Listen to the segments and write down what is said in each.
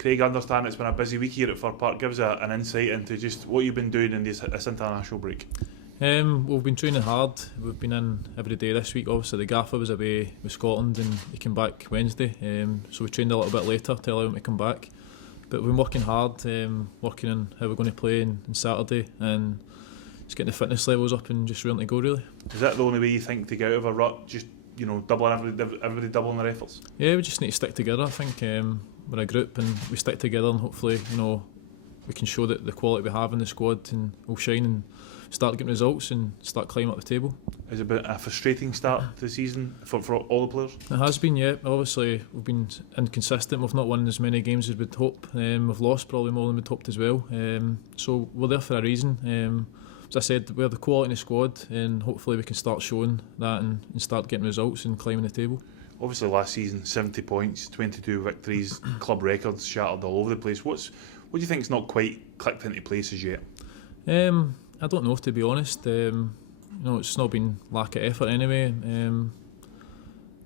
Craig, I understand it's been a busy week here at Fir Park. Give us an insight into just what you've been doing in this international break. We've been training hard. We've been in every day this week. Obviously the gaffer was away with Scotland and he came back Wednesday, so we trained a little bit later to allow him to come back. But we've been working hard, working on how we're going to play on Saturday and just getting the fitness levels up and just ready to go really. Is that the only way you think to get out of a rut, just doubling everybody doubling their efforts? Yeah, we just need to stick together. I think we're a group and we stick together and hopefully we can show that the quality we have in the squad and we'll shine and start getting results and start climbing up the table. Has it been a frustrating start to the season for all the players? It has been, yeah. Obviously we've been inconsistent. We've not won as many games as we'd hope. We've lost probably more than we'd hoped as well. So we're there for a reason. As I said, we have the quality in the squad and hopefully we can start showing that and start getting results and climbing the table. Obviously last season 70 points, 22 victories, club records shattered all over the place. What do you think's not quite clicked into place as yet? I don't know, to be honest. It's not been lack of effort anyway.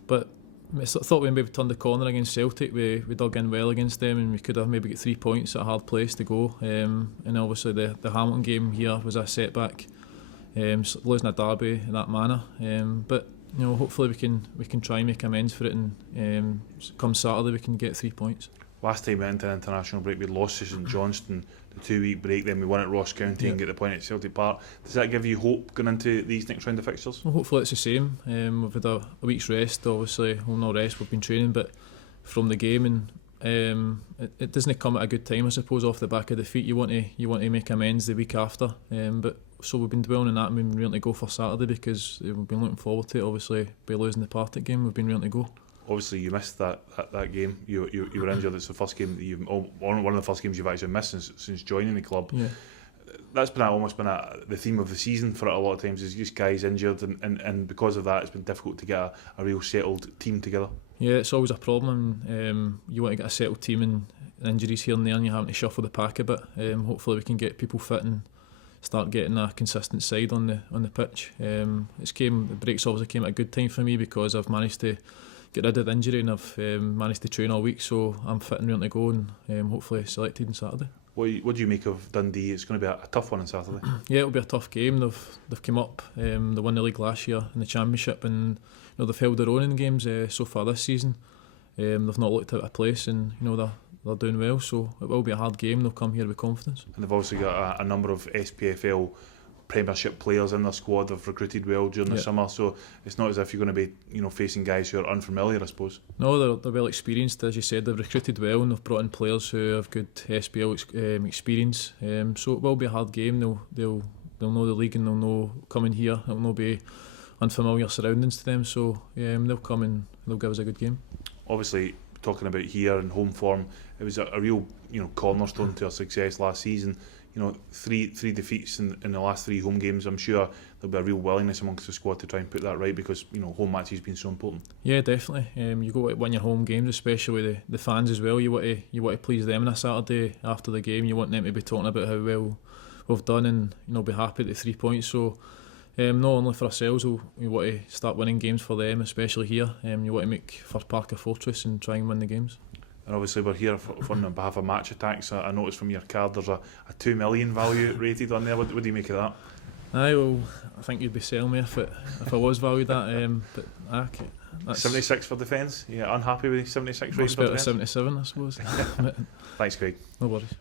But I thought we maybe turned the corner against Celtic. We dug in well against them and we could have maybe got 3 points at a hard place to go. And obviously the Hamilton game here was a setback, losing a derby in that manner. But hopefully we can try and make amends for it and come Saturday we can get 3 points. Last time we went into an international break we lost to St Johnstone, the 2-week break, then we won at Ross County and get the point at Celtic Park. Does that give you hope going into these next round of fixtures? Well, hopefully it's the same. We've had a week's rest, obviously, well no rest, we've been training, but from the game and it doesn't come at a good time I suppose off the back of defeat. You want to make amends the week after, but so we've been dwelling on that and we've been ready to go for Saturday because we've been looking forward to it. Obviously by losing the Partick game we've been ready to go. Obviously you missed that game. You were injured. It's the first game that one of the first games you've actually missed since joining the club. Yeah. That's been almost been the theme of the season for it a lot of times, is just guys injured and because of that it's been difficult to get a real settled team together. Yeah, it's always a problem. You want to get a settled team and injuries here and there and you're having to shuffle the pack a bit. Hopefully we can get people fit and start getting a consistent side on the pitch. The breaks obviously came at a good time for me because I've managed to get rid of the injury and I've managed to train all week, so I'm fit and ready to go and hopefully selected on Saturday. What do you make of Dundee? It's going to be a tough one on Saturday. Yeah, it'll be a tough game. They've come up, they won the league last year in the Championship and they've held their own in games so far this season. They've not looked out of place and they're doing well, so it will be a hard game. They'll come here with confidence. And they've also got a number of SPFL Premiership players in their squad. They've recruited well during the summer, so it's not as if you're going to be facing guys who are unfamiliar, I suppose. No, they're well experienced. As you said, they've recruited well and they've brought in players who have good SPL experience. So it will be a hard game. They'll know the league and they'll know coming here. It'll not be unfamiliar surroundings to them. So they'll come and they'll give us a good game. Obviously, talking about here and home form, it was a real cornerstone to our success last season. Three defeats in the last 3 home games. I'm sure there'll be a real willingness amongst the squad to try and put that right because home matches have been so important. Yeah, definitely. You got to win your home games, especially with the fans as well. You want to please them on a Saturday after the game. You want them to be talking about how well we've done and be happy at the 3 points. So not only for ourselves, we want to start winning games for them, especially here. You want to make Fir Park a fortress and try and win the games. And obviously we're here on behalf of Match Attax. I noticed from your card there's a 2 million value rated on there. What do you make of that? Well, I think you'd be selling me if I was valued that. But that's 76 for defence. Yeah, unhappy with the 76 rating for defence? Better 77, I suppose. Thanks, Craig. No worries.